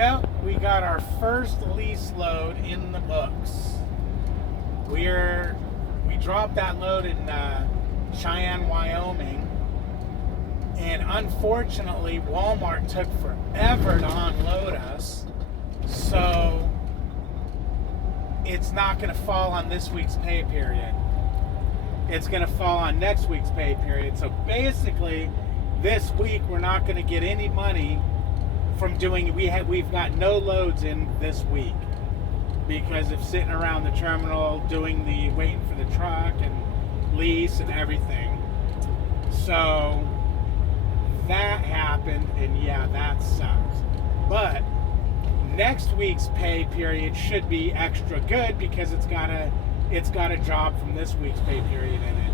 Well, we got our first lease load in the books. We dropped that load in Cheyenne, Wyoming, and unfortunately, Walmart took forever to unload us. So it's not going to fall on this week's pay period. It's going to fall on next week's pay period. So basically, this week we're not going to get any money from doing. We've got no loads in this week because of sitting around the terminal waiting for the truck and lease and everything. So that happened, and yeah, that sucks. But next week's pay period should be extra good because it's got a job from this week's pay period in it.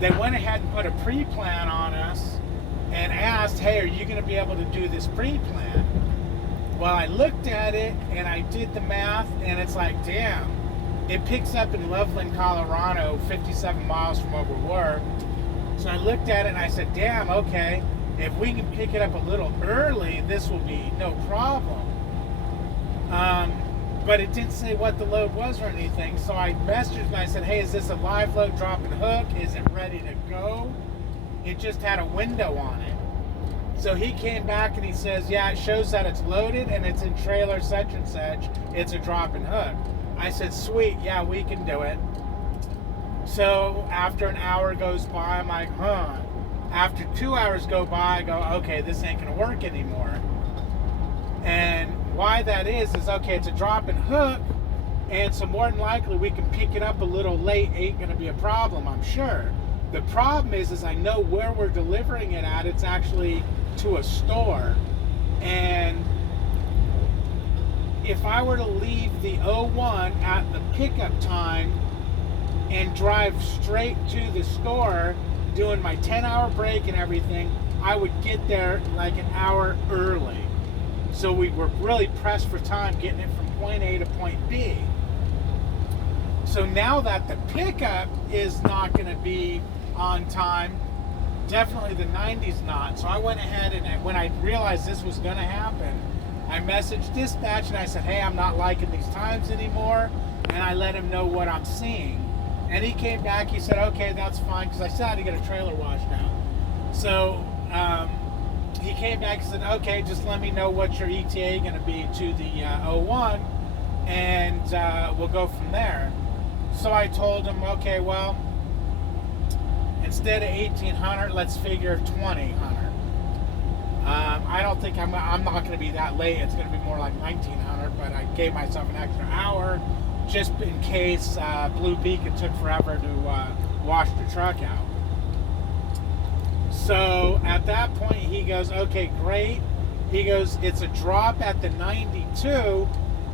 They went ahead and put a pre-plan on us and asked, hey, are you going to be able to do this pre-plan? Well, I looked at it and I did the math, and it's like, damn, it picks up in Loveland, Colorado, 57 miles from where we were. So I looked at it and I said, damn, okay, if we can pick it up a little early, this will be no problem. But it didn't say what the load was or anything. So I messaged him and I said, hey, is this a live load, drop and hook? Is it ready to go? It just had a window on it. So he came back and he says, yeah, it shows that it's loaded and it's in trailer such and such. It's a drop and hook. I said, sweet, yeah, we can do it. So after an hour goes by, I'm like, huh. After 2 hours go by, I go, okay, this ain't gonna work anymore. And why that is okay, it's a drop and hook, and so more than likely we can pick it up a little late. Ain't gonna be a problem, I'm sure. The problem is I know where we're delivering it at. It's actually to a store, and if I were to leave the 01 at the pickup time and drive straight to the store, doing my 10-hour break and everything, I would get there like an hour early. So we were really pressed for time getting it from point A to point B. So now that the pickup is not going to be on time, definitely the 90's not. So I went ahead and when I realized this was going to happen, I messaged dispatch and I said, hey, I'm not liking these times anymore. And I let him know what I'm seeing. And he came back, he said, okay, that's fine, because I still had to get a trailer washed out. So he came back and said, okay, just let me know what your ETA going to be to the 01, and we'll go from there. So I told him, okay, well, instead of 1,800, let's figure 2,800. I don't think I'm not going to be that late. It's going to be more like 1,900, but I gave myself an extra hour just in case Blue Beacon took forever to wash the truck out. So at that point, he goes, okay, great. He goes, it's a drop at the 92.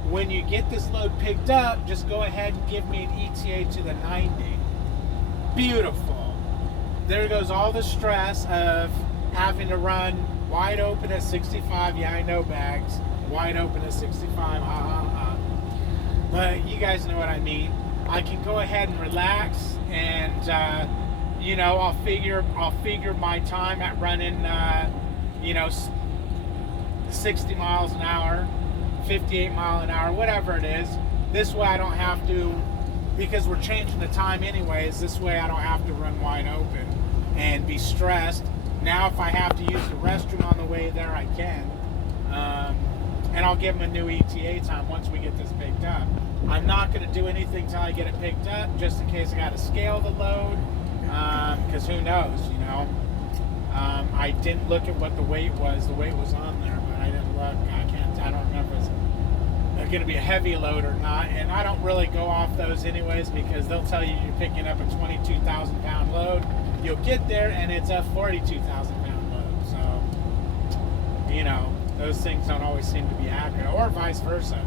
When you get this load picked up, just go ahead and give me an ETA to the 90. Beautiful. There goes all the stress of having to run wide open at 65. Yeah, I know, bags. Wide open at 65. But you guys know what I mean. I can go ahead and relax, and I'll figure my time at running 60 miles an hour, 58 mile an hour, whatever it is. This way I don't have to, because we're changing the time anyways, this way I don't have to run wide open and be stressed. Now if I have to use the restroom on the way there, I can. And I'll give them a new ETA time once we get this picked up. I'm not going to do anything till I get it picked up, just in case I got to scale the load, because who knows, I didn't look at what the weight was. The weight was on there, but I didn't look. I don't remember if it's going to be a heavy load or not, and I don't really go off those anyways, because they'll tell you you're picking up a 22,000 pound load. You'll get there and it's a 42,000 pound load. So, those things don't always seem to be accurate, or vice versa.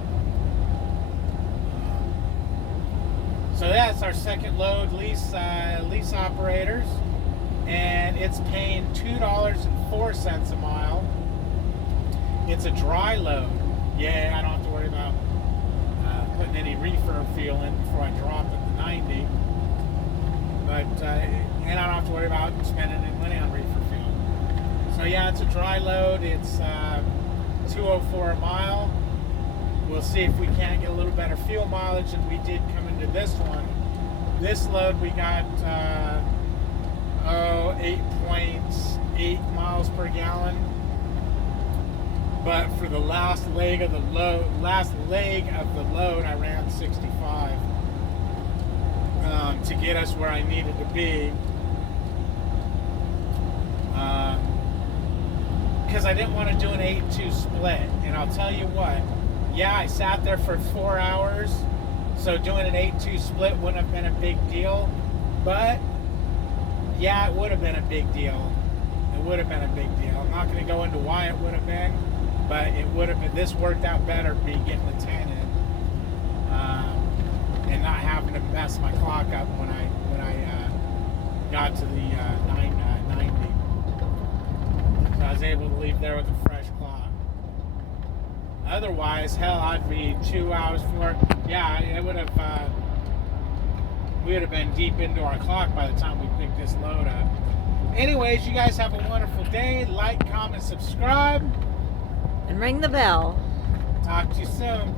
So that's our second load, lease operators, and it's paying $2.04 a mile. It's a dry load. Yeah, I don't have to worry about putting any reefer fuel in before I drop it to 90. But and I don't have to worry about spending any money on reefer fuel. So yeah, it's a dry load. It's 204 a mile. We'll see if we can't get a little better fuel mileage than we did coming to this one. This load we got 8.8 miles per gallon. But for the last leg of the load, I ran 65 to get us where I needed to be. Because I didn't want to do an 8-2 split. And I'll tell you what, yeah, I sat there for 4 hours, so doing an 8-2 split wouldn't have been a big deal. But yeah, it would have been a big deal. It would have been a big deal. I'm not going to go into why it would have been, but it would have been. This worked out better, me getting the 10 in, and not having to mess my clock up when I got to the 990. So I was able to leave there with a fresh clock. Otherwise, hell, I'd be 2 hours for. Yeah, it would have. We would have been deep into our clock by the time we picked this load up. Anyways, you guys have a wonderful day. Like, comment, subscribe. And ring the bell. Talk to you soon.